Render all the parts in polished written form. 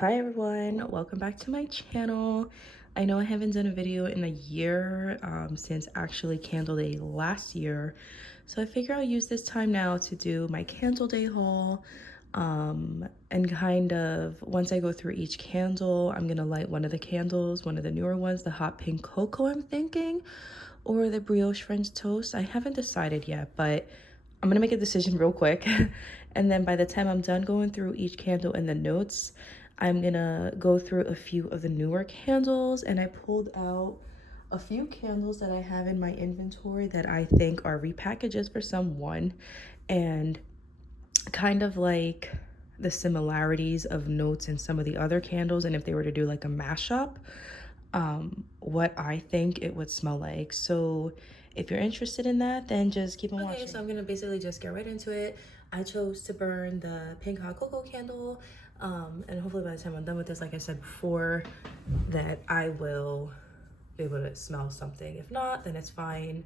Hi everyone, welcome back to my channel. I know I haven't done a video in a year since actually Candle Day last year. So I figure I'll use this time now to do my Candle Day haul. And kind of once I go through each candle, I'm gonna light one of the candles, one of the newer ones, the hot pink cocoa I'm thinking, or the brioche French toast. I haven't decided yet, but I'm gonna make a decision real quick. And then by the time I'm done going through each candle in the notes, I'm gonna go through a few of the newer candles, and I pulled out a few candles that I have in my inventory that I think are repackages for someone, and kind of like the similarities of notes in some of the other candles, and if they were to do like a mashup, what I think it would smell like. So if you're interested in that, then just keep on watching. Okay, so I'm gonna basically just get right into it. I chose to burn the pink hot cocoa candle, and hopefully by the time I'm done with this, like I said before, that I will be able to smell something. If not, then it's fine.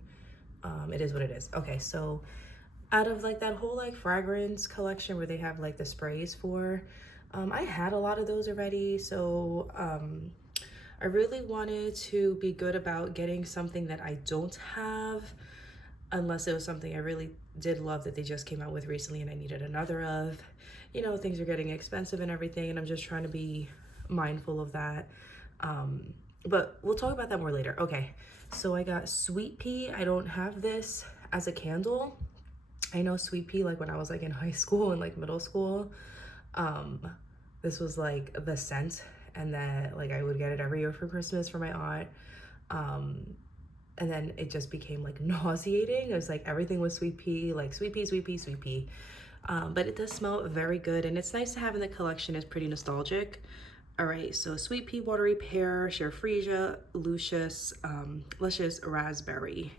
It is what it is. Okay, so out of like that whole like fragrance collection where they have like the sprays for, I had a lot of those already, so I really wanted to be good about getting something that I don't have, unless it was something I really did love that they just came out with recently and I needed another of. You know, things are getting expensive and everything, and I'm just trying to be mindful of that. But we'll talk about that more later. Okay, so I got Sweet Pea. I don't have this as a candle. I know Sweet Pea, like when I was like in high school and like middle school, um, this was like the scent, and then like I would get it every year for Christmas for my aunt. Um, and then it just became like nauseating. It was like everything was Sweet Pea, like Sweet Pea, Sweet Pea, Sweet Pea. But it does smell very good, and it's nice to have in the collection. It's pretty nostalgic. All right, so Sweet Pea, Watery Pear, Cherfreesia, Lucius, Luscious Raspberry.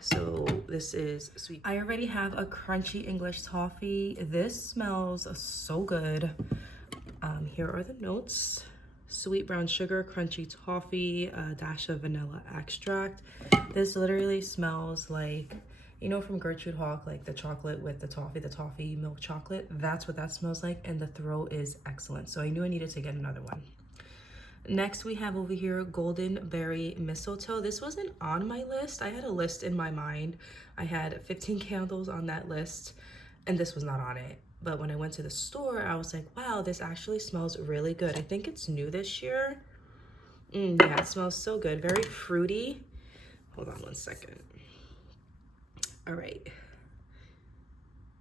So this is sweet. I already have a crunchy English toffee. This smells so good. Here are the notes. Sweet brown sugar, crunchy toffee, a dash of vanilla extract. This literally smells like, you know, from Gertrude Hawk, like the chocolate with the toffee milk chocolate. That's what that smells like, and the throw is excellent. So I knew I needed to get another one. Next, we have over here Golden Berry Mistletoe. This wasn't on my list. I had a list in my mind. I had 15 candles on that list, and this was not on it. But when I went to the store, I was like, wow, this actually smells really good. I think it's new this year. Yeah, it smells so good. Very fruity. Hold on one second. All right.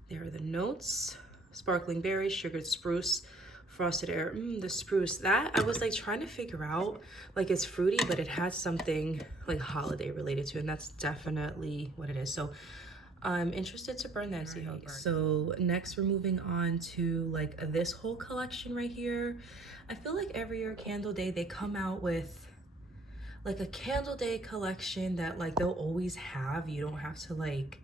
There are the notes. Sparkling berries, sugared spruce, frosted air. The spruce. That I was like trying to figure out. Like it's fruity, but it has something like holiday related to it, and that's definitely what it is. So I'm interested to burn that and see how it burns. So next we're moving on to like this whole collection right here. I feel like every year Candle Day they come out with like a Candle Day collection that like they'll always have. You don't have to like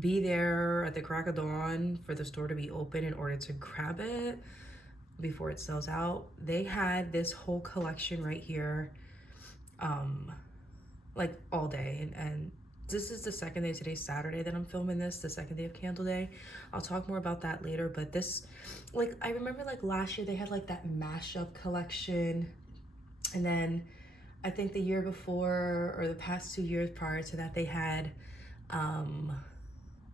be there at the crack of dawn for the store to be open in order to grab it before it sells out. They had this whole collection right here like all day, and this is the second day. Today's Saturday that I'm filming this, the second day of Candle Day. I'll talk more about that later, but this, like, I remember like last year they had like that mashup collection, and then I think the year before or the past 2 years prior to that they had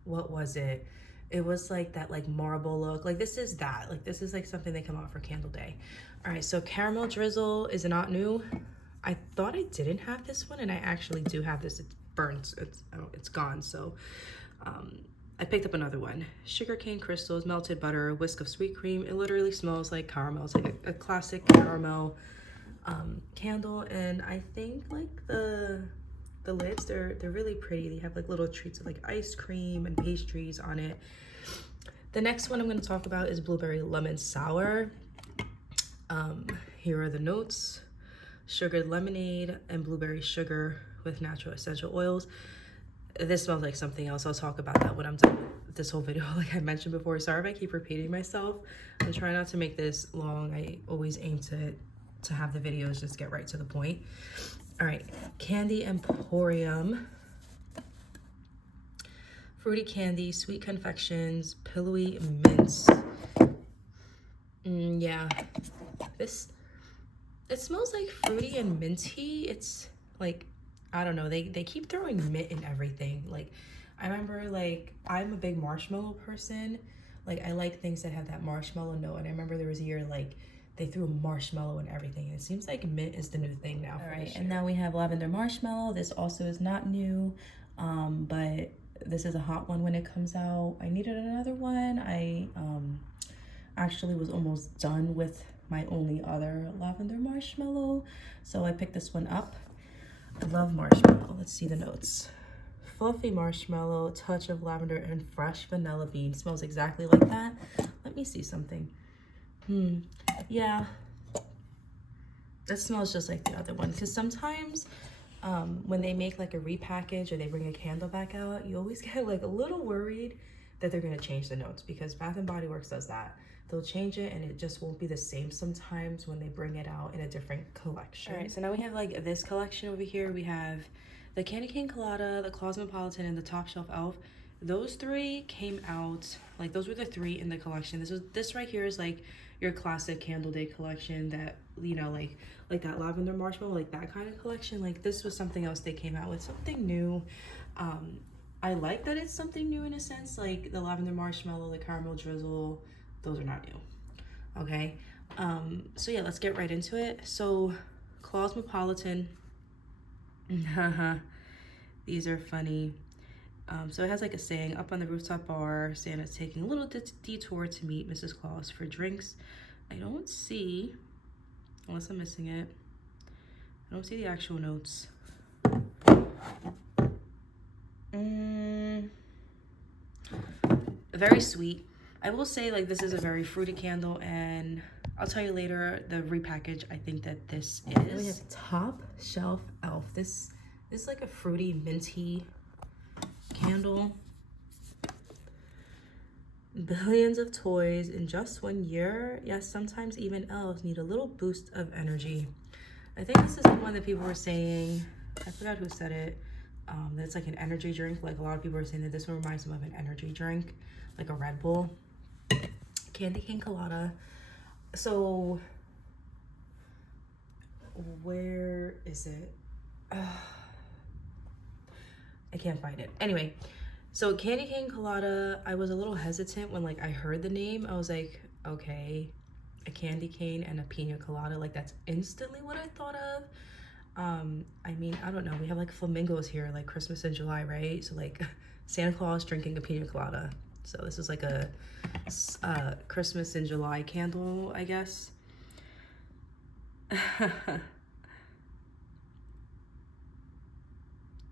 what was it? It was like that like marble look. Like this is that. Like this is like something they come out for Candle Day. All right, so Caramel Drizzle is not new. I thought I didn't have this one, and I actually do have this. It's burnt. It's gone. So I picked up another one. Sugarcane crystals, melted butter, whisk of sweet cream. It literally smells like caramel. It's like a classic caramel candle, and I think like the lids, they're really pretty. They have like little treats of like ice cream and pastries on it. The next one I'm going to talk about is Blueberry Lemon Sour. Here are the notes. Sugared lemonade and blueberry sugar with natural essential oils. This smells like something else. I'll talk about that when I'm done with this whole video, like I mentioned before. Sorry if I keep repeating myself. I'm trying not to make this long. I always aim to have the videos just get right to the point. All right, Candy Emporium. Fruity candy, sweet confections, pillowy mints. Yeah, this, it smells like fruity and minty. It's like, I don't know, they keep throwing mint in everything. Like, I remember, like, I'm a big marshmallow person. Like, I like things that have that marshmallow note. And I remember there was a year, like, they threw marshmallow in everything. And it seems like mint is the new thing now. All right, and now we have lavender marshmallow. This also is not new, but this is a hot one when it comes out. I needed another one. I actually was almost done with my only other lavender marshmallow, so I picked this one up. I love marshmallow. Let's see the notes. Fluffy marshmallow, touch of lavender, and fresh vanilla bean. Smells exactly like that. Let me see something. Yeah, that smells just like the other one. Because sometimes when they make like a repackage or they bring a candle back out, you always get like a little worried that they're gonna change the notes, because Bath and Body Works does that. They'll change it and it just won't be the same sometimes when they bring it out in a different collection. All right, so now we have like this collection over here. We have the Candy Cane Colada, the Cosmopolitan, and the Top Shelf Elf. Those three came out, like those were the three in the collection. This right here is like your classic Candle Day collection that, you know, like that lavender marshmallow, like that kind of collection. Like this was something else they came out with, something new. I like that it's something new in a sense, like the lavender marshmallow, the caramel drizzle, those are not new. Okay. So yeah, let's get right into it. So Cosmopolitan. These are funny. So it has like a saying: up on the rooftop bar, Santa's taking a little detour to meet Mrs. Claus for drinks. I don't see, unless I'm missing it, I don't see the actual notes. Very sweet. I will say, like, this is a very fruity candle, and I'll tell you later the repackage I think that this is. Then we have Top Shelf Elf. This is like a fruity minty candle. Billions of toys in just 1 year. Yes, sometimes even elves need a little boost of energy. I think this is the one that people were saying, I forgot who said it, that it's like an energy drink. Like a lot of people are saying that this one reminds them of an energy drink, like a Red Bull. Candy Cane Colada. So, where is it? I can't find it. Anyway, so Candy Cane Colada, I was a little hesitant when like I heard the name. I was like, okay, a candy cane and a pina colada, like that's instantly what I thought of. I mean, I don't know, we have like flamingos here, like Christmas in July, right? So like Santa Claus drinking a pina colada. So this is like a Christmas in July candle, I guess.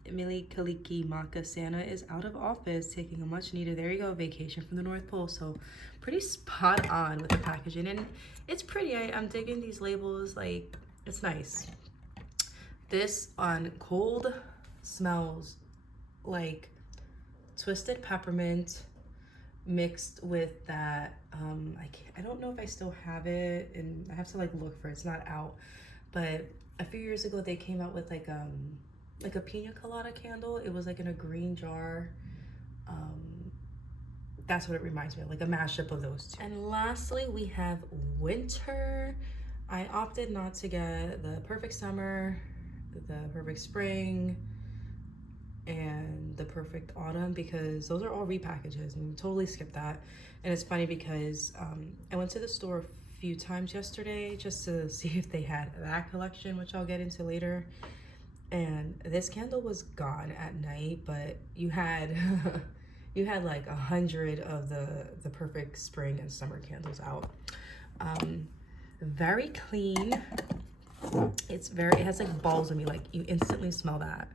Emily Kaliki Maka, Santa is out of office, taking a much needed, there you go, vacation from the North Pole. So pretty spot on with the packaging, and it's pretty. I'm digging these labels, like it's nice. This on cold smells like twisted peppermint mixed with that, I don't know if I still have it, and I have to like look for it, it's not out, but a few years ago they came out with like a pina colada candle. It was like in a green jar. That's what it reminds me of, like a mashup of those two. And lastly, we have winter. I opted not to get the perfect summer, the perfect spring, and the perfect autumn, because those are all repackages and we totally skipped that. And it's funny because I went to the store a few times yesterday just to see if they had that collection, which I'll get into later. And this candle was gone at night, but you had you had like 100 of the perfect spring and summer candles out. Very clean. It has like balsamy, like you instantly smell that.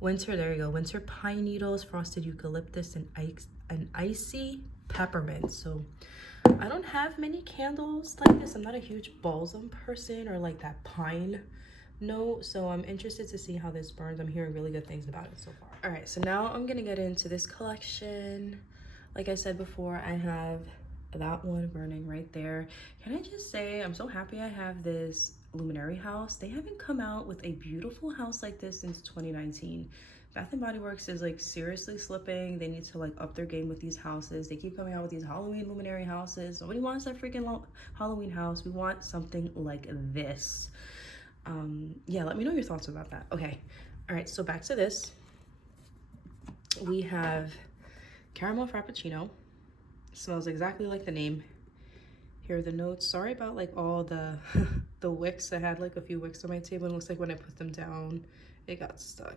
Winter, there you go. Winter pine needles, frosted eucalyptus, and icy peppermint. So I don't have many candles like this. I'm not a huge balsam person or like that pine note. So I'm interested to see how this burns. I'm hearing really good things about it so far. All right, so now I'm gonna get into this collection. Like I said before, I have that one burning right there. Can I just say, I'm so happy I have this Luminary house. They haven't come out with a beautiful house like this since 2019. Bath and Body Works is like seriously slipping. They need to like up their game with these houses. They keep coming out with these Halloween luminary houses. Nobody wants that freaking Halloween house. We want something like this. Yeah, let me know your thoughts about that. Okay, all right, so back to this. We have caramel frappuccino. Smells exactly like the name. Here are the notes. Sorry about like all the the wicks. I had like a few wicks on my table, and it looks like when I put them down, it got stuck.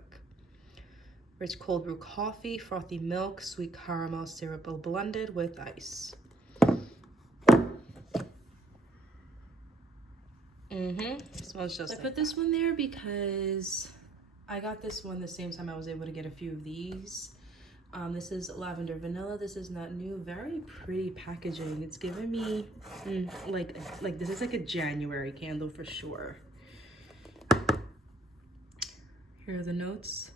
Rich cold brew coffee, frothy milk, sweet caramel syrup blended with ice. Smells just like. I put this one there because I got this one the same time I was able to get a few of these. This is lavender vanilla. This is not new. Very pretty packaging. It's giving me like this is like a January candle for sure. Here are the notes.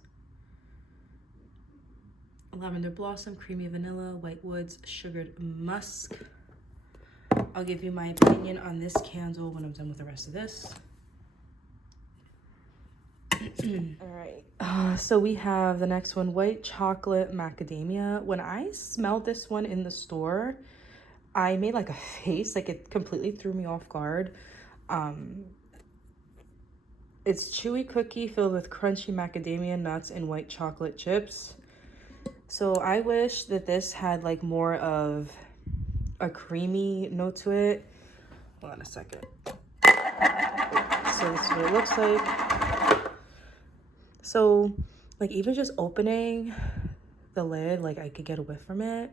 Lavender blossom, creamy vanilla, white woods, sugared musk. I'll give you my opinion on this candle when I'm done with the rest of this. All right, so we have the next one, white chocolate macadamia. When I smelled this one in the store, I made like a face, like it completely threw me off guard. It's chewy cookie filled with crunchy macadamia nuts and white chocolate chips. So I wish that this had like more of a creamy note to it. Hold on a second. So this is what it looks like. So like even just opening the lid, like I could get a whiff from it.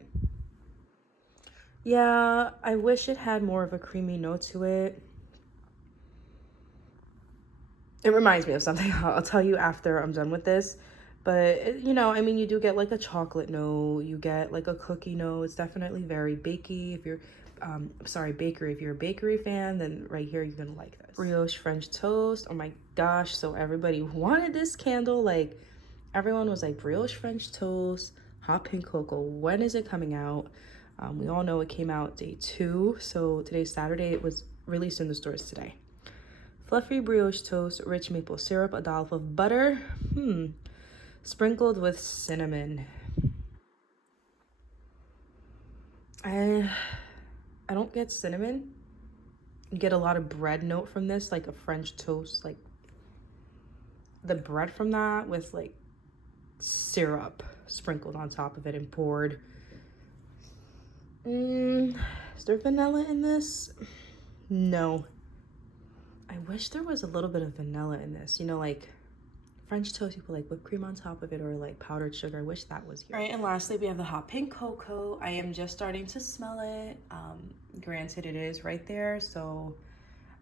Yeah, I wish it had more of a creamy note to it. It reminds me of something I'll tell you after I'm done with this. But, you know, I mean, you do get like a chocolate note. You get like a cookie note. It's definitely very bakey. If you're, bakery. If you're a bakery fan, then right here, you're going to like this. Brioche French toast. Oh my gosh. So everybody wanted this candle. Like everyone was like brioche French toast, hot pink cocoa. When is it coming out? We all know it came out day 2. So today's Saturday. It was released in the stores today. Fluffy brioche toast, rich maple syrup, a dollop of butter, sprinkled with cinnamon. I don't get cinnamon. You get a lot of bread note from this, like a French toast, like the bread from that with like syrup sprinkled on top of it and poured. Is there vanilla in this? No. I wish there was a little bit of vanilla in this, you know, like French toast, you put like whipped cream on top of it or like powdered sugar. I wish that was here. All right, and lastly, we have the hot pink cocoa. I am just starting to smell it. Granted, it is right there, so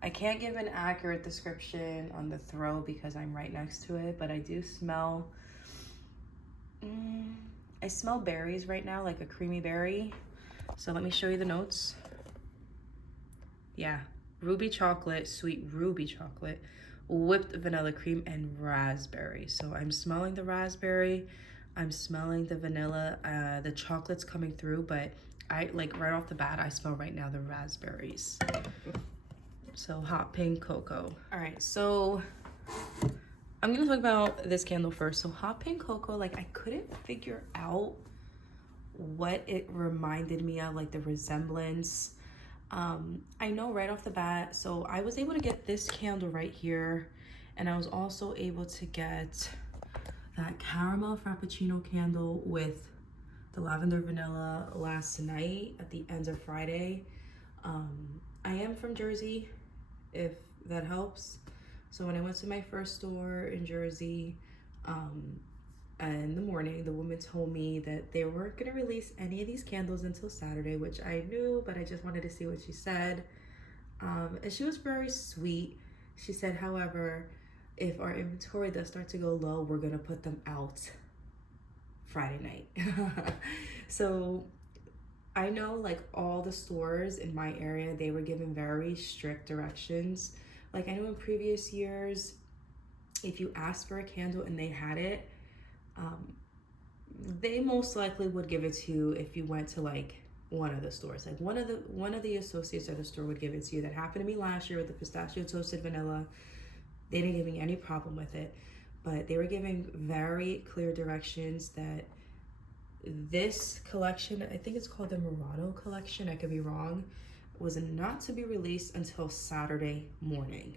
I can't give an accurate description on the throw because I'm right next to it, but I do smell, I smell berries right now, like a creamy berry. So let me show you the notes. Yeah. Ruby chocolate, sweet ruby chocolate, whipped vanilla cream, and raspberry. So I'm smelling the raspberry, I'm smelling the vanilla, the chocolate's coming through, but I like right off the bat, I smell right now the raspberries. So hot pink cocoa. All right, so I'm gonna talk about this candle first. So hot pink cocoa, like I couldn't figure out what it reminded me of, like the resemblance. I know right off the bat, so I was able to get this candle right here, and I was also able to get that caramel frappuccino candle with the lavender vanilla last night at the end of Friday. I am from Jersey, if that helps. So when I went to my first store in Jersey, in the morning, the woman told me that they weren't going to release any of these candles until Saturday, which I knew, but I just wanted to see what she said. And she was very sweet. She said, however, if our inventory does start to go low, we're going to put them out Friday night. So I know like all the stores in my area, they were given very strict directions. Like I know in previous years, if you asked for a candle and they had it, they most likely would give it to you if you went to like one of the stores. Like one of the associates at the store would give it to you. That happened to me last year with the pistachio toasted vanilla. They didn't give me any problem with it. but they were giving very clear directions that this collection, I think it's called the Murano collection, I could be wrong, was not to be released until Saturday morning.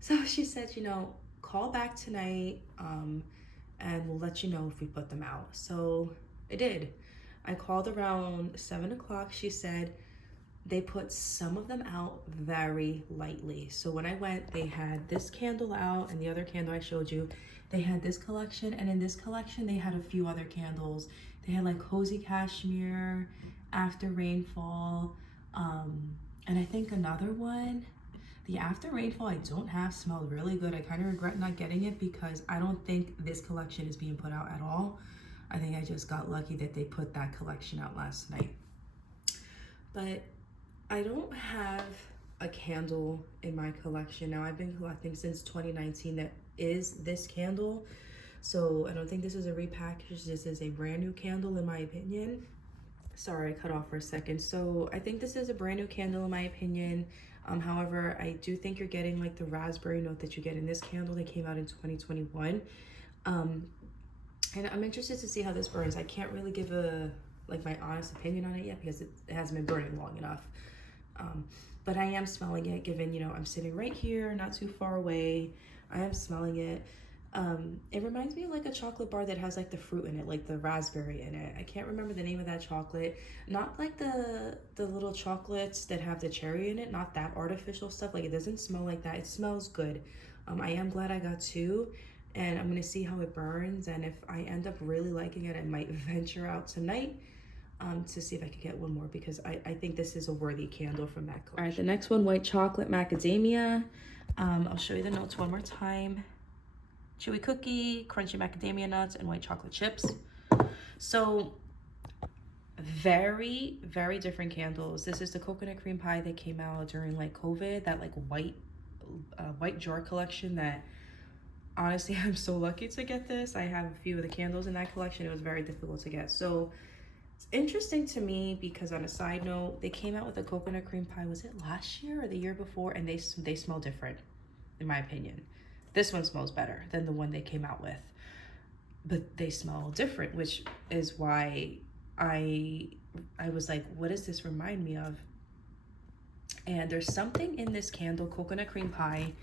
So she said, you know, call back tonight, and we'll let you know if we put them out. So I did. I called around 7 o'clock. She said they put some of them out very lightly. So when I went, they had this candle out, and the other candle I showed you, they had this collection, and in this collection they had a few other candles. They had like Cozy Cashmere, After Rainfall, and I think another one. The After Rainfall I don't have smelled really good. I kind of regret not getting it because I don't think this collection is being put out at all. I think I just got lucky that they put that collection out last night. But I don't have a candle in my collection now. I've been collecting since 2019 that is this candle. So I don't think this is a repackage. This is a brand new candle in my opinion. Sorry, I cut off for a second. So I think this is a brand new candle in my opinion. However, I do think you're getting like the raspberry note that you get in this candle that came out in 2021. And I'm interested to see how this burns. I can't really give like my honest opinion on it yet because it hasn't been burning long enough. But I am smelling it, given, you know, I'm sitting right here, not too far away. I am smelling it. It reminds me of like a chocolate bar that has like the fruit in it, like the raspberry in it. I can't remember the name of that chocolate. Not like the little chocolates that have the cherry in it, not that artificial stuff. Like, it doesn't smell like that. It smells good. I am glad I got two, and I'm gonna see how it burns, and if I end up really liking it, I might venture out tonight to see if I could get one more, because I think this is a worthy candle from that collection. All right, the next one, White Chocolate Macadamia. I'll show you the notes one more time. Chewy cookie, crunchy macadamia nuts, and white chocolate chips. So very, very different candles. This is the coconut cream pie that came out during like COVID, that like white jar collection that honestly, I'm so lucky to get this. I have a few of the candles in that collection. It was very difficult to get. So it's interesting to me because, on a side note, they came out with a coconut cream pie, was it last year or the year before? And they smell different, in my opinion. This one smells better than the one they came out with, but they smell different, which is why I was like, what does this remind me of? And there's something in this candle, coconut cream pie,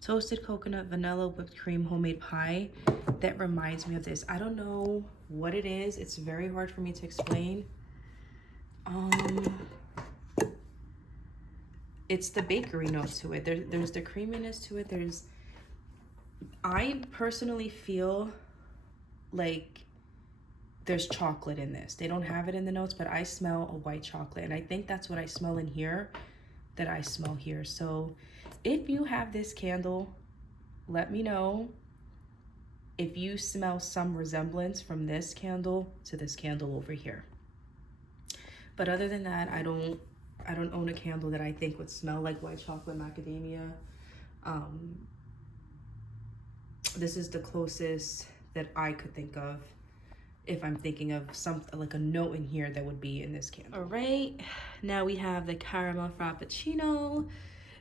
toasted coconut, vanilla, whipped cream, homemade pie, that reminds me of this. I don't know what it is. It's very hard for me to explain. It's the bakery note to it. There's the creaminess to it. I personally feel like there's chocolate in this. They don't have it in the notes, but I smell a white chocolate, and I think that's what I smell in here that I smell here. So if you have this candle, let me know if you smell some resemblance from this candle to this candle over here. But other than that, I don't own a candle that I think would smell like white chocolate macadamia. This is the closest that I could think of if I'm thinking of something like a note in here that would be in this candle. All right, now we have the caramel frappuccino.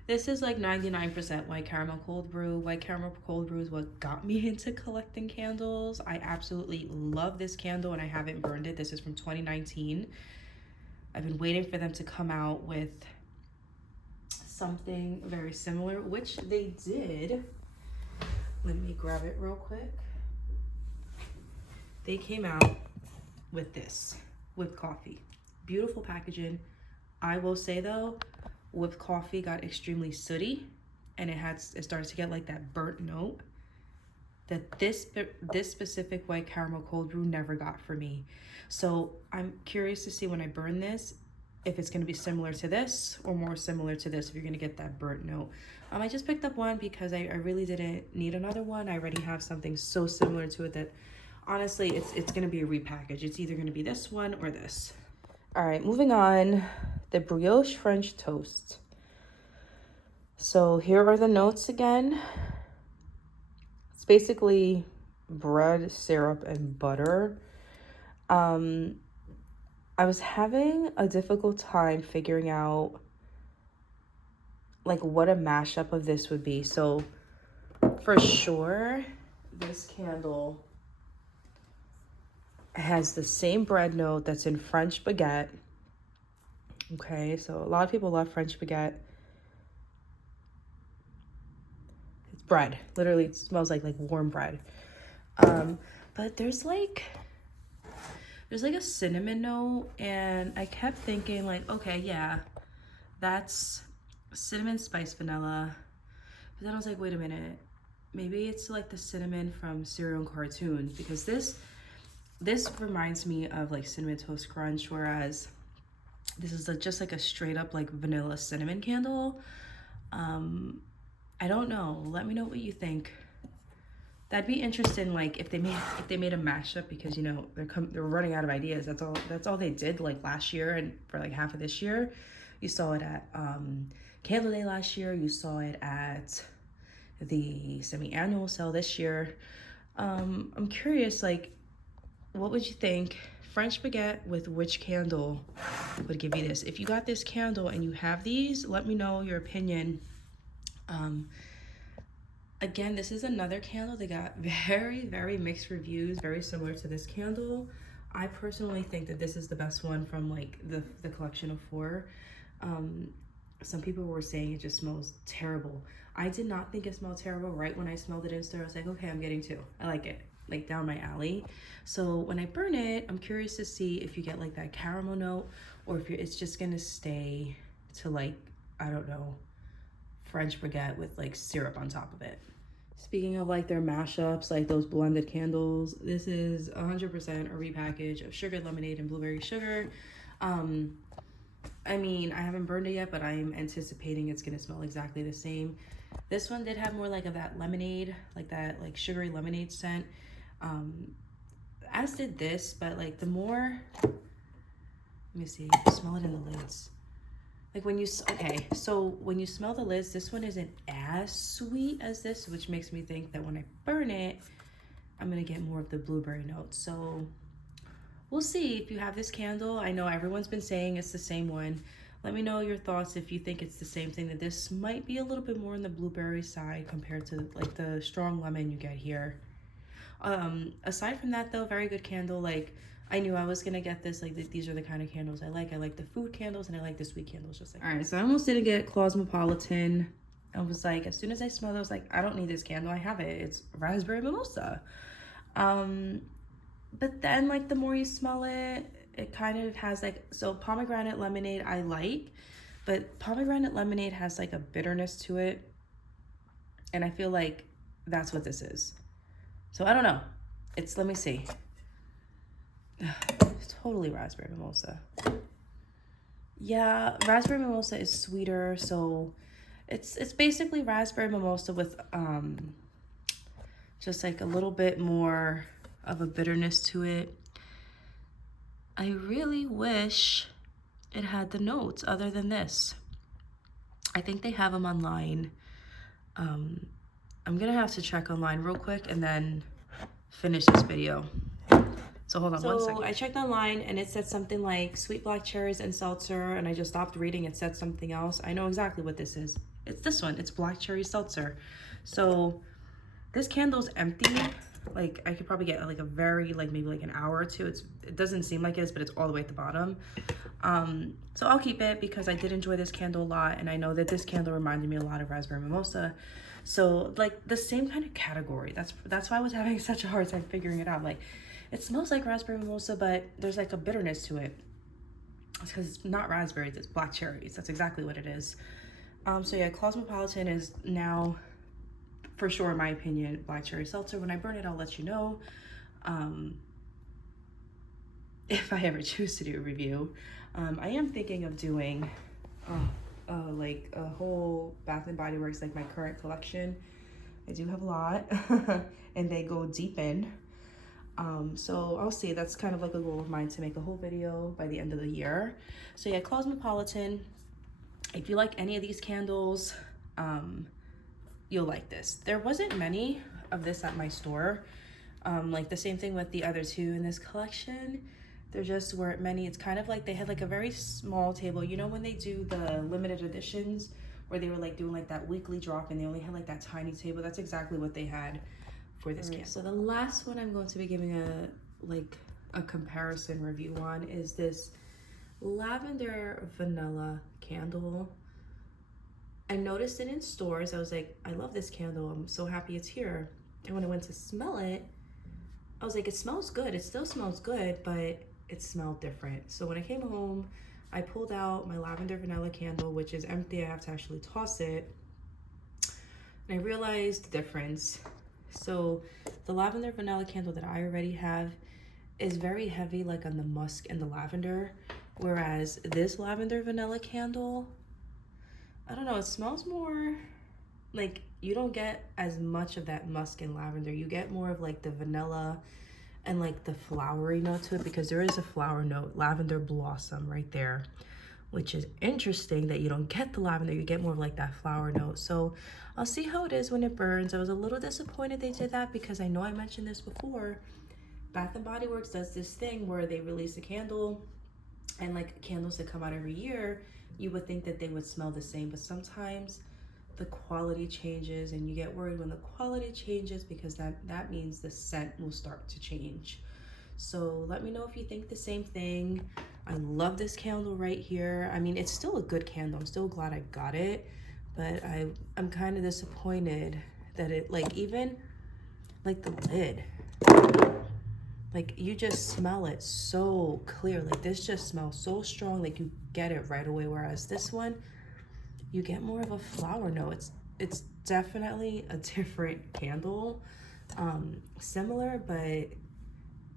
This is like 99% white caramel cold brew. White caramel cold brew is what got me into collecting candles. I absolutely love this candle, and I haven't burned it. This is from 2019. I've been waiting for them to come out with something very similar, which they did. Let me grab it real quick. They came out with this, whipped coffee. Beautiful packaging. I will say though, whipped coffee got extremely sooty, and it started to get like that burnt note that this specific white caramel cold brew never got for me. So I'm curious to see when I burn this, if it's going to be similar to this or more similar to this, if you're going to get that burnt note. I just picked up one because I really didn't need another one. I already have something so similar to it that honestly, it's going to be a repackage. It's either going to be this one or this. All right, moving on. The brioche French toast. So here are the notes again. It's basically bread, syrup, and butter. I was having a difficult time figuring out like what a mashup of this would be. So for sure, this candle has the same bread note that's in French baguette. Okay, so a lot of people love French baguette. It's bread. Literally, it smells like warm bread. But there's like a cinnamon note, and I kept thinking like, okay, yeah, that's cinnamon spice vanilla. But then I was like, wait a minute, maybe it's like the cinnamon from Cereal and Cartoon, because this reminds me of like Cinnamon Toast Crunch, whereas this is just like a straight up like vanilla cinnamon candle. I don't know. Let me know what you think. That'd be interesting, like if they made a mashup, because you know they're running out of ideas. That's all they did like last year and for like half of this year. You saw it at Candle Day last year. You saw it at the semi-annual sale this year. I'm curious, like, what would you think? French baguette with which candle would give you this? If you got this candle and you have these, let me know your opinion. Again, this is another candle that got very, very mixed reviews, very similar to this candle. I personally think that this is the best one from like the collection of 4. Some people were saying it just smells terrible. I did not think it smelled terrible. Right when I smelled it in store, I was like, okay, I'm getting 2. I like it, like down my alley. So when I burn it, I'm curious to see if you get like that caramel note, or if it's just gonna stay to like, I don't know, French baguette with like syrup on top of it. Speaking of like their mashups, like those blended candles, this is 100% a repackage of sugared lemonade and blueberry sugar. I mean, I haven't burned it yet, but I'm anticipating it's gonna smell exactly the same. This one did have more like of that lemonade, like that like sugary lemonade scent, as did this, but like the more, let me see, smell it in the lids. Like when you, okay, so when you smell the lids, this one isn't as sweet as this, which makes me think that when I burn it, I'm gonna get more of the blueberry notes. So we'll see if you have this candle. I know everyone's been saying it's the same one. Let me know your thoughts if you think it's the same thing, that this might be a little bit more on the blueberry side compared to like the strong lemon you get here. Aside from that though, very good candle. Like I knew I was gonna get this. Like these are the kind of candles I like. I like the food candles and I like the sweet candles just like. All right, so I almost didn't get Cosmopolitan. I was like, as soon as I smelled it, I was like, I don't need this candle. I have it. It's raspberry mimosa. But then like the more you smell it, it kind of has like, so pomegranate lemonade I like, but pomegranate lemonade has like a bitterness to it. And I feel like that's what this is. So I don't know. It's, let me see. It's totally raspberry mimosa. Yeah, raspberry mimosa is sweeter, so it's basically raspberry mimosa with just like a little bit more of a bitterness to it. I really wish it had the notes other than this. I think they have them online. I'm gonna have to check online real quick and then finish this video. So hold on 1 second. I checked online and it said something like sweet black cherries and seltzer, and I just stopped reading. It said something else. I know exactly what this is. It's this one. It's black cherry seltzer. So this candle's empty. Like I could probably get like a very like maybe like an hour or 2. It doesn't seem like it is, but it's all the way at the bottom. So I'll keep it because I did enjoy this candle a lot, and I know that this candle reminded me a lot of raspberry mimosa. So like the same kind of category. That's why I was having such a hard time figuring it out. Like it smells like raspberry mimosa, but there's like a bitterness to it. It's because it's not raspberries, it's black cherries. That's exactly what it is. So yeah, Cosmopolitan is now, for sure, in my opinion, black cherry seltzer. When I burn it, I'll let you know. If I ever choose to do a review. I am thinking of doing like a whole Bath and Body Works, like my current collection. I do have a lot and they go deep in. So I'll see. That's kind of like a goal of mine, to make a whole video by the end of the year. So yeah, Cosmopolitan. If you like any of these candles, you'll like this. There wasn't many of this at my store. Like the same thing with the other 2 in this collection. There just weren't many. It's kind of like they had like a very small table. You know when they do the limited editions where they were like doing like that weekly drop and they only had like that tiny table. That's exactly what they had for this candle. So the last one I'm going to be giving a comparison review on is this lavender vanilla candle. I noticed it in stores. I was like, I love this candle. I'm so happy it's here. And when I went to smell it, I was like, it smells good. It still smells good, but it smelled different. So when I came home, I pulled out my lavender vanilla candle, which is empty. I have to actually toss it. And I realized the difference. So the lavender vanilla candle that I already have is very heavy, like on the musk and the lavender. Whereas this lavender vanilla candle, I don't know, it smells more like you don't get as much of that musk and lavender. You get more of like the vanilla and like the flowery note to it, because there is a flower note, lavender blossom right there, which is interesting that you don't get the lavender, you get more of like that flower note. So I'll see how it is when it burns. I was a little disappointed they did that, because I know I mentioned this before. Bath and Body Works does this thing where they release a candle, and like candles that come out every year, you would think that they would smell the same, but sometimes the quality changes and you get worried when the quality changes, because that means the scent will start to change. So let me know if you think the same thing. I love this candle right here. I mean, it's still a good candle. I'm still glad I got it, but I'm kind of disappointed that it, like, even like the lid, like you just smell it so clear. Like this just smells so strong, like you get it right away. Whereas this one, you get more of a flower note. It's definitely a different candle. Similar, but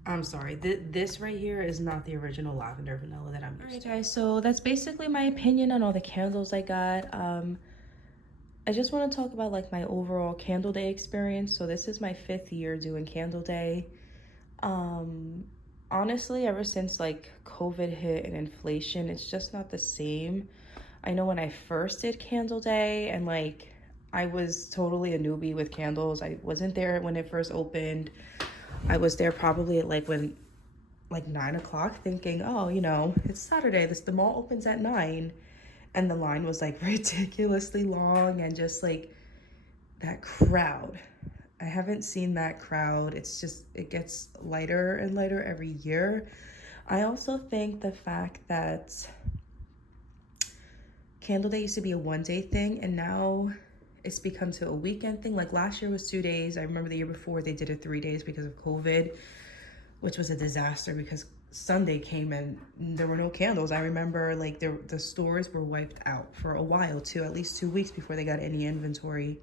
I'm sorry, this right here is not the original lavender vanilla that I'm using. All right, guys, so that's basically my opinion on all the candles I got. I just want to talk about like my overall candle day experience. So this is my 5th year doing candle day. Honestly, ever since like COVID hit and inflation, it's just not the same. I know when I first did candle day, and like I was totally a newbie with candles. I wasn't there when it first opened. I was there probably at like 9 o'clock, thinking, oh, you know, it's Saturday, the mall opens at 9. And the line was like ridiculously long, and just like that crowd. I haven't seen that crowd. It's just, it gets lighter and lighter every year. I also think the fact that Candle Day used to be a 1-day thing, and now it's become to a weekend thing. Like last year was 2 days. I remember the year before they did it 3 days because of COVID, which was a disaster because Sunday came and there were no candles. I remember like the stores were wiped out for a while too, at least 2 weeks before they got any inventory.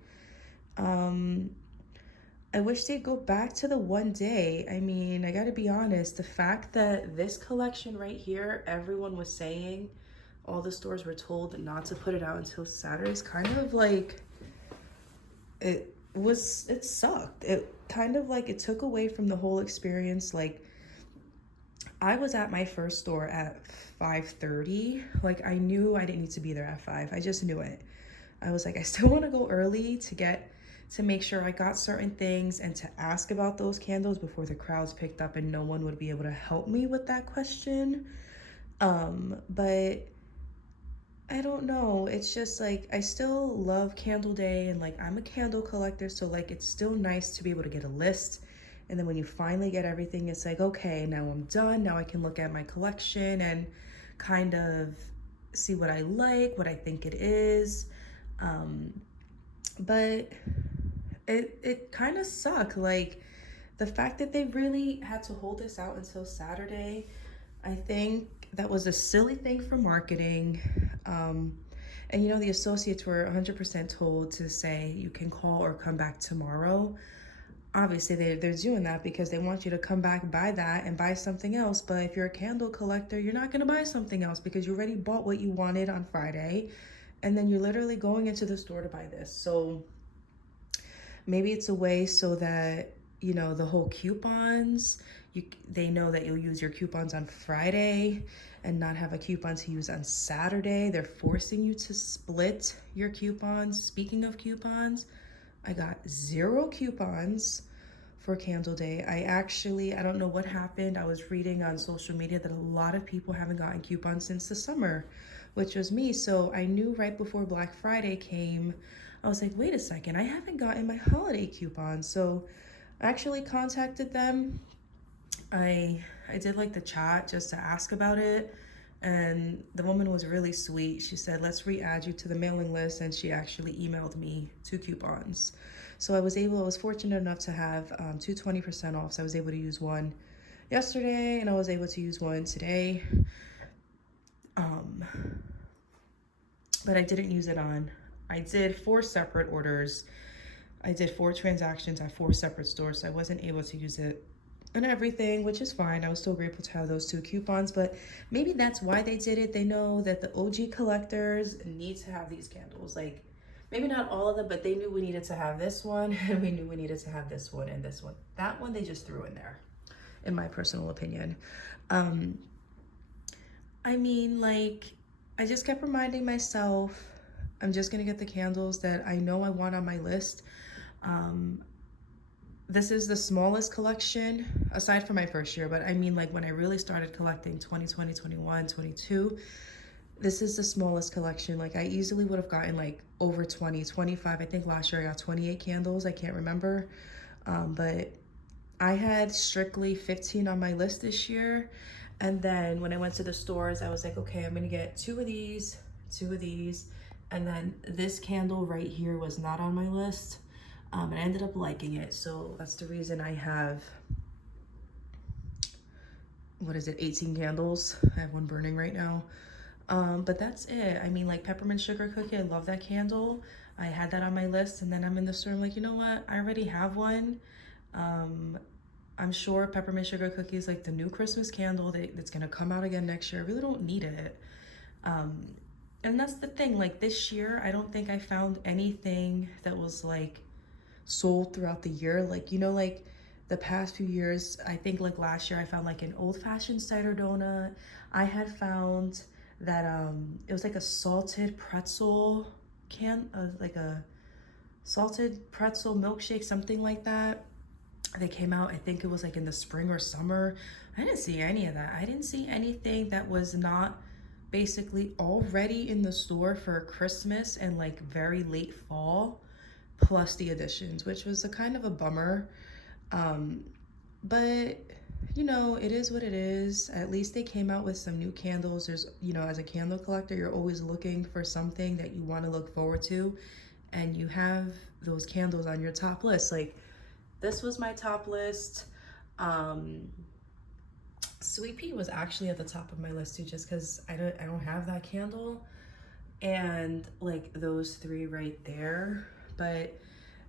I wish they'd go back to the 1 day. I mean, I gotta be honest, the fact that this collection right here, everyone was saying, all the stores were told not to put it out until Saturday, is kind of like, it sucked. It kind of like, it took away from the whole experience. Like, I was at my first store at 5:30. Like, I knew I didn't need to be there at 5. I just knew it. I was like, I still want to go early to make sure I got certain things and to ask about those candles before the crowds picked up and no one would be able to help me with that question. But I don't know. It's just like, I still love Candle Day, and like I'm a candle collector, so like it's still nice to be able to get a list. And then when you finally get everything, it's like, okay, now I'm done. Now I can look at my collection and kind of see what I like, what I think it is. But it kind of sucked. Like the fact that they really had to hold this out until Saturday, I think that was a silly thing for marketing. And you know, the associates were 100% told to say you can call or come back tomorrow. Obviously they're doing that because they want you to come back, buy that and buy something else. But if you're a candle collector, you're not going to buy something else because you already bought what you wanted on Friday, and then you're literally going into the store to buy this. So maybe it's a way so that, you know, the whole coupons, they know that you'll use your coupons on Friday and not have a coupon to use on Saturday. They're forcing you to split your coupons. Speaking of coupons, I got 0 coupons for Candle Day. I don't know what happened. I was reading on social media that a lot of people haven't gotten coupons since the summer, which was me. So I knew right before Black Friday came, I was like, wait a second, I haven't gotten my holiday coupon. So I actually contacted them. I did like the chat just to ask about it, and the woman was really sweet. She said, let's re-add you to the mailing list, and she actually emailed me 2 coupons. So I was fortunate enough to have 20% off. So I was able to use one yesterday, and I was able to use one today. But I didn't use it on, I did 4 separate orders. I did 4 transactions at 4 separate stores, so I wasn't able to use it and everything, which is fine. I was still grateful to have those 2 coupons, but maybe that's why they did it. They know that the OG collectors need to have these candles. Like, maybe not all of them, but they knew we needed to have this one, and we knew we needed to have this one and this one. That one they just threw in there, in my personal opinion. I mean, like, I just kept reminding myself, I'm just gonna get the candles that I know I want on my list. This is the smallest collection aside from my first year, but I mean, like, when I really started collecting 2020, 21, 22, this is the smallest collection. Like, I easily would have gotten like over 20, 25. I think last year I got 28 candles. I can't remember. But I had strictly 15 on my list this year. And then when I went to the stores, I was like, okay, I'm gonna get 2 of these, 2 of these. And then this candle right here was not on my list. And I ended up liking it. So that's the reason I have, what is it, 18 candles. I have one burning right now. But that's it. I mean, like, peppermint sugar cookie, I love that candle. I had that on my list, and then I'm in the store, I'm like, you know what, I already have one. I'm sure peppermint sugar cookie is like the new Christmas candle that's gonna come out again next year. I really don't need it. And that's the thing, like, this year I don't think I found anything that was like sold throughout the year. Like, you know, like the past few years, I think like last year I found like an old-fashioned cider donut. I had found that it was like a salted pretzel like a salted pretzel milkshake, something like that. They came out, I think it was like in the spring or summer. I didn't see any of that. I didn't see anything that was not basically already in the store for Christmas and like very late fall, plus the additions, which was a kind of a bummer. But you know, it is what it is. At least they came out with some new candles. There's, you know, as a candle collector, you're always looking for something that you want to look forward to, and you have those candles on your top list. Like, this was my top list. Sweet Pea was actually at the top of my list too, just because I don't have that candle, and like those 3 right there. But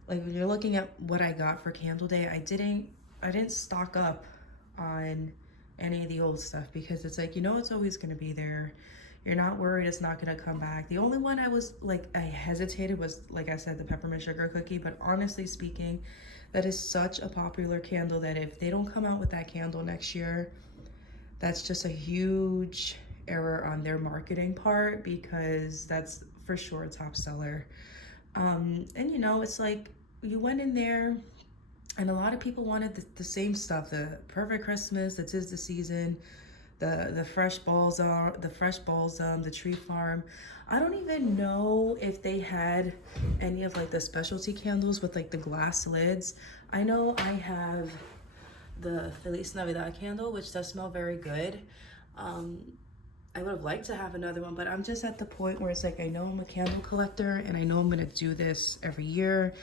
like, when you're looking at what I got for Candle Day, I didn't stock up on any of the old stuff, because it's like, you know, it's always gonna be there. You're not worried it's not gonna come back. The only one I was like, I hesitated was, like I said, the peppermint sugar cookie. But honestly speaking, that is such a popular candle that if they don't come out with that candle next year, that's just a huge error on their marketing part, because that's for sure a top seller. And you know, it's like, you went in there and a lot of people wanted the same stuff, the perfect Christmas, the 'tis the season, the fresh balsam, the tree farm. I don't even know if they had any of like the specialty candles with like the glass lids. I know I have the Feliz Navidad candle, which does smell very good. I would have liked to have another one, but I'm just at the point where it's like, I know I'm a candle collector and I know I'm gonna do this every year.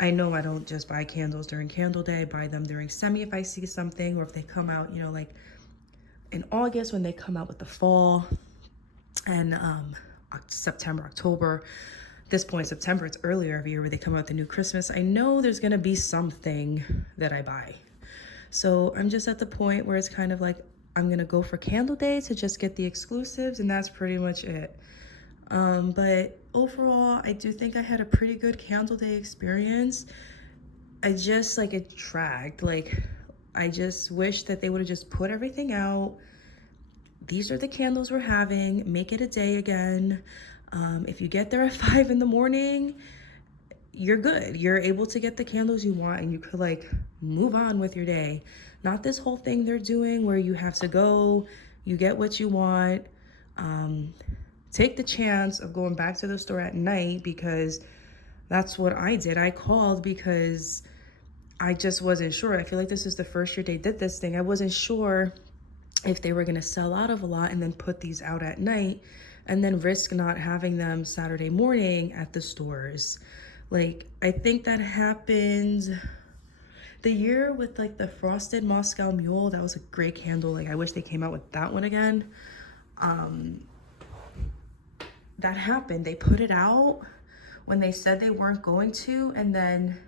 I know I don't just buy candles during Candle Day. I buy them during semi if I see something, or if they come out, you know, like in August when they come out with the fall, and September, October. At this point, September, it's earlier every year where they come out with the new Christmas. I know there's gonna be something that I buy. So I'm just at the point where it's kind of like, I'm gonna go for Candle Day to just get the exclusives, and that's pretty much it. But overall, I do think I had a pretty good Candle Day experience. I just, like, it dragged. Like, I just wish that they would have just put everything out. These are the candles we're having. Make it a day again. If you get there at 5 in the morning, you're good. You're able to get the candles you want, and you could like move on with your day. Not this whole thing they're doing where you have to go, you get what you want, take the chance of going back to the store at night, because that's what I did. I called because I just wasn't sure. I feel like this is the first year they did this thing. I wasn't sure if they were going to sell out of a lot and then put these out at night and then risk not having them Saturday morning at the stores. Like, I think that happened the year with like the frosted Moscow Mule. That was a great candle. Like, I wish they came out with that one again. That happened. They put it out when they said they weren't going to, and then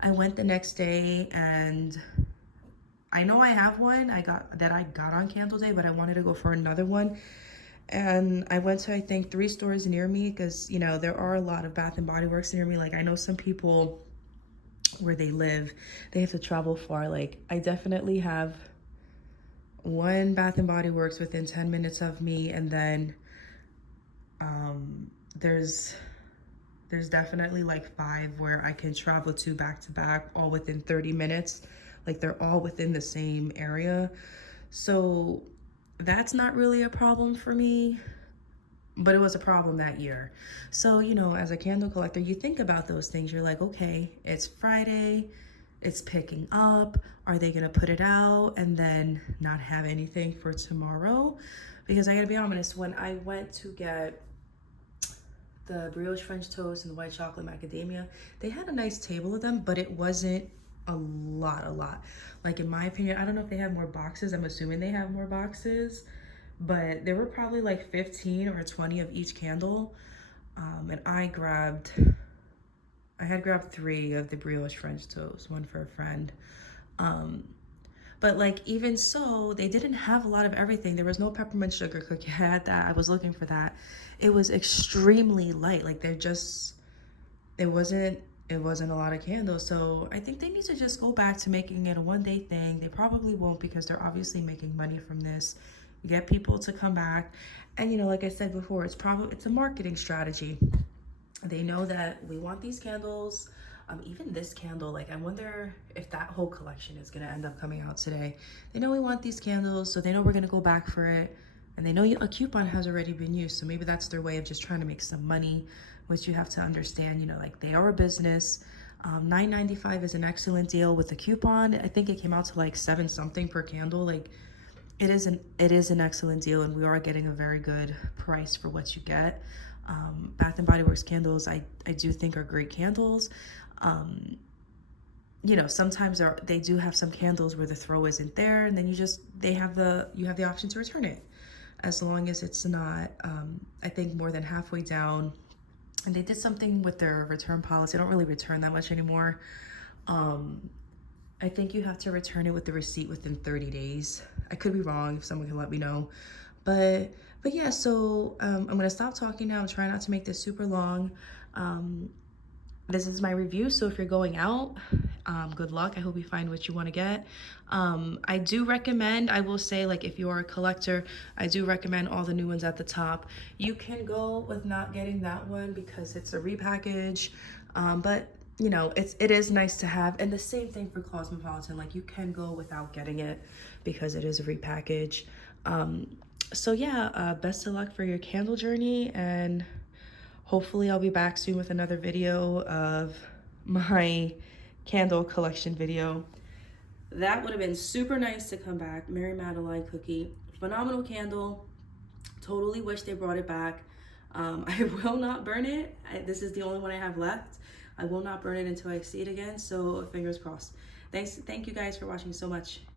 I went the next day, and I know I have one I got on Candle Day, but I wanted to go for another one. And I went to, I think, 3 stores near me, because, you know, there are a lot of Bath and Body Works near me. Like, I know some people where they live, they have to travel far. Like, I definitely have one Bath and Body Works within 10 minutes of me, and then there's definitely like 5 where I can travel to back, all within 30 minutes. Like, they're all within the same area. So that's not really a problem for me, but it was a problem that year. So, you know, as a candle collector, you think about those things. You're like, okay, it's Friday, it's picking up. Are they gonna put it out and then not have anything for tomorrow? Because I gotta be honest, when I went to get the brioche French toast and the white chocolate macadamia, they had a nice table of them, but it wasn't a lot. Like, in my opinion, I don't know if they have more boxes. I'm assuming they have more boxes, but there were probably like 15 or 20 of each candle. And I had grabbed 3 of the brioche French toast, one for a friend. But like, even so, they didn't have a lot of everything. There was no peppermint sugar cookie. I had that. I was looking for that. It was extremely light. Like, it wasn't a lot of candles. So I think they need to just go back to making it a one-day thing. They probably won't, because they're obviously making money from this. Get people to come back. And, you know, like I said before, it's a marketing strategy. They know that we want these candles. Even this candle, like, I wonder if that whole collection is gonna end up coming out today. They know we want these candles, so they know we're gonna go back for it. And they know a coupon has already been used, so maybe that's their way of just trying to make some money, which you have to understand, you know, like, they are a business. $9.95 is an excellent deal with the coupon. I think it came out to like 7 something per candle. Like, it is an excellent deal, and we are getting a very good price for what you get. Bath and Body Works candles, I do think are great candles. You know, sometimes they do have some candles where the throw isn't there, and then you have the option to return it, as long as it's not, I think, more than halfway down. And they did something with their return policy. I don't really return that much anymore. I think you have to return it with the receipt within 30 days. I could be wrong, if someone can let me know. But yeah, so I'm gonna stop talking now. I'm trying not to make this super long. This is my review, so if you're going out, good luck. I hope you find what you want to get. I do recommend, I will say, like, if you are a collector, I do recommend all the new ones at the top. You can go with not getting that one because it's a repackage, but, you know, it is nice to have. And the same thing for Cosmopolitan. Like, you can go without getting it because it is a repackage. So yeah, best of luck for your candle journey, and hopefully I'll be back soon with another video of my candle collection video. That would have been super nice to come back. Mary Madeline cookie, phenomenal candle. Totally wish they brought it back. I will not burn it. This is the only one I have left. I will not burn it until I see it again, so fingers crossed. Thank you guys for watching so much.